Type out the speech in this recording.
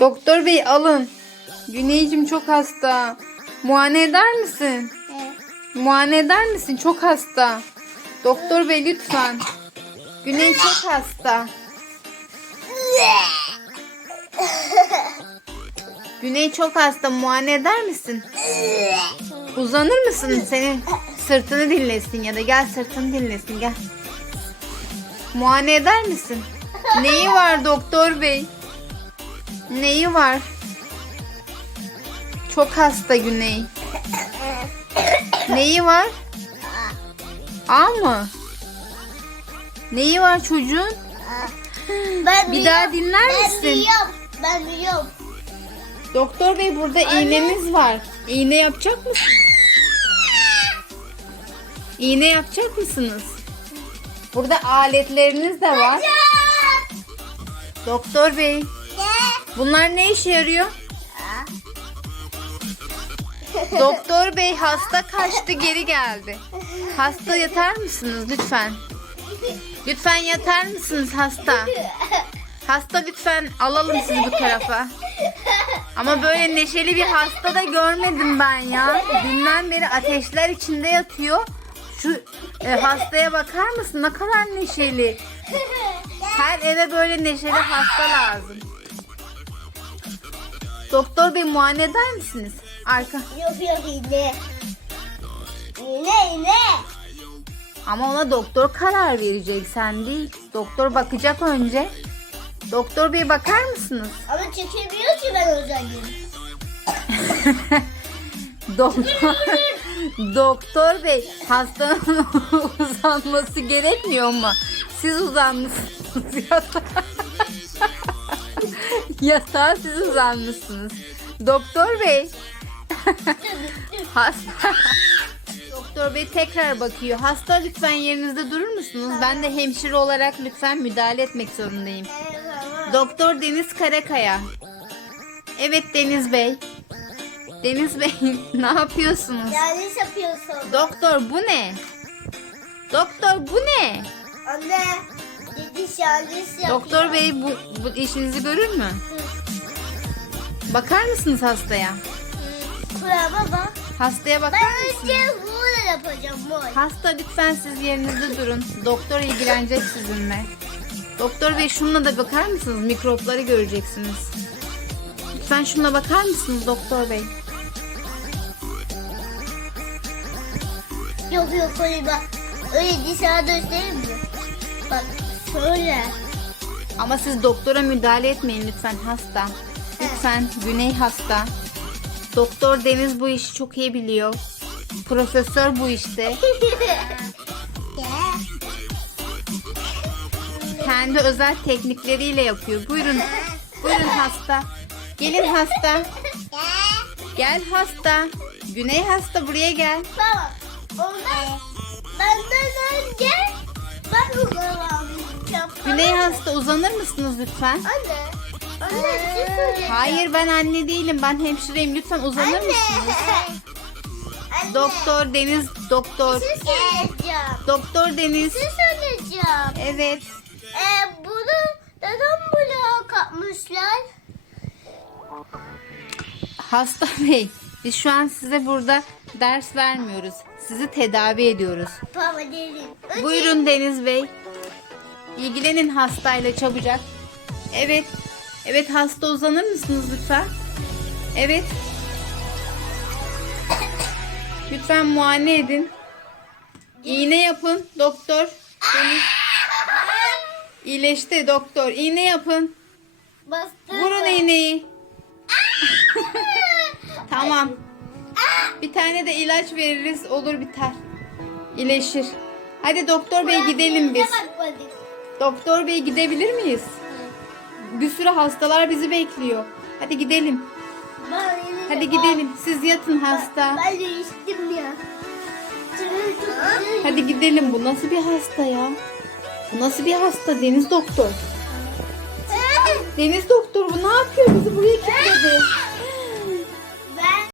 Doktor bey alın. Güneycim çok hasta. Muayene eder misin? Evet. Muayene eder misin? Çok hasta. Doktor bey lütfen. Güney çok hasta. Güney çok hasta. Muayene eder misin? Uzanır mısın? Senin sırtını dinlesin ya da gel sırtını dinlesin gel. Muayene eder misin? Neyi var doktor bey? Neyi var? Çok hasta Güney. Neyi var? A mı? Neyi var çocuğun? Ben Bir daha biliyorum. dinler Ben misin? biliyorum. Ben biliyorum. Doktor bey burada iğnemiz var. İğne yapacak mısın? İğne yapacak mısınız? Burada aletleriniz de var. Doktor bey? Bunlar ne işe yarıyor? Doktor bey hasta kaçtı geri geldi. Hasta yatar mısınız lütfen? Lütfen yatar mısınız hasta? Hasta lütfen alalım sizi bu tarafa. Ama böyle neşeli bir hasta da görmedim ben ya. Dünden beri ateşler içinde yatıyor. Şu e, hastaya bakar mısın? Ne kadar neşeli. Her eve böyle neşeli hasta lazım. Doktor bey muayene eder misiniz? Arka. Yok yok iğne. İğne iğne. Ama ona doktor karar verecek sen değil. Doktor bakacak önce. Doktor bey bakar mısınız? Ama çekemiyor ki ben uzayım. Doktor, doktor bey hastanın uzanması gerekmiyor mu? Siz uzanmışsınız yatağa. Yatağa siz uzanmışsınız. Doktor bey. Hasta. Doktor bey tekrar bakıyor. Hasta lütfen yerinizde durur musunuz? Ben de hemşire olarak lütfen müdahale etmek zorundayım. Doktor Deniz Karakaya. Evet Deniz Bey. Deniz Bey ne yapıyorsunuz? Yanlış yapıyorsun. Doktor bu ne? Doktor bu ne? Anne. Doktor Bey bu, bu işinizi görür mü? Bakar mısınız hastaya? Kurama bak. Hastaya bakar Ben mısınız? önce böyle yapacağım. Böyle. Hasta lütfen siz yerinizde durun. Doktor ilgilenecek sizinle. Doktor Bey şununla da bakar mısınız? Mikropları göreceksiniz. Lütfen şuna bakar mısınız Doktor Bey? Yok yok öyle bak. Öyle dışarıda göstereyim mi? Bak şöyle. Ama siz doktora müdahale etmeyin lütfen hasta. Lütfen Güney hasta. Doktor Deniz bu işi çok iyi biliyor. Profesör bu işte. Kendi özel teknikleriyle yapıyor. Buyurun. Buyurun hasta. Gelin hasta. Gel hasta. Güney hasta buraya gel. Tamam. Ondan benden önce ben uzanacağım. Güney hasta uzanır mısınız lütfen? Anne. Anne bir şey söyleyeceğim. Hayır ben anne değilim. Ben hemşireyim. Lütfen uzanır Anne. mısınız? Anne. Doktor Deniz doktor. Bir şey söyleyeceğim. Doktor Deniz. Bir şey söyleyeceğim. Evet. Ee, bunu neden bloğa kapmışlar? Hasta Bey. Biz şu an size burada ders vermiyoruz. Sizi tedavi ediyoruz. Baba dedim. Buyurun Deniz Bey. İlgilenin hastayla çabucak. Evet. Evet hasta uzanır mısınız lütfen? Evet. Lütfen muayene edin. İğne yapın doktor. Deniz. İyileşti doktor. İğne yapın. Bastı. Vurun iğneyi. tamam. Bir tane de ilaç veririz olur biter. İyileşir. Hadi doktor bey gidelim biz. Bakmadık. Doktor bey gidebilir miyiz? Bir sürü hastalar bizi bekliyor. Hadi gidelim. Hadi gidelim. Siz yatın hasta. Ben ya. Hadi gidelim. Bu nasıl bir hasta ya? Bu nasıl bir hasta? Deniz doktor. Deniz doktor bu ne yapıyor? Bizi buraya kilitledi.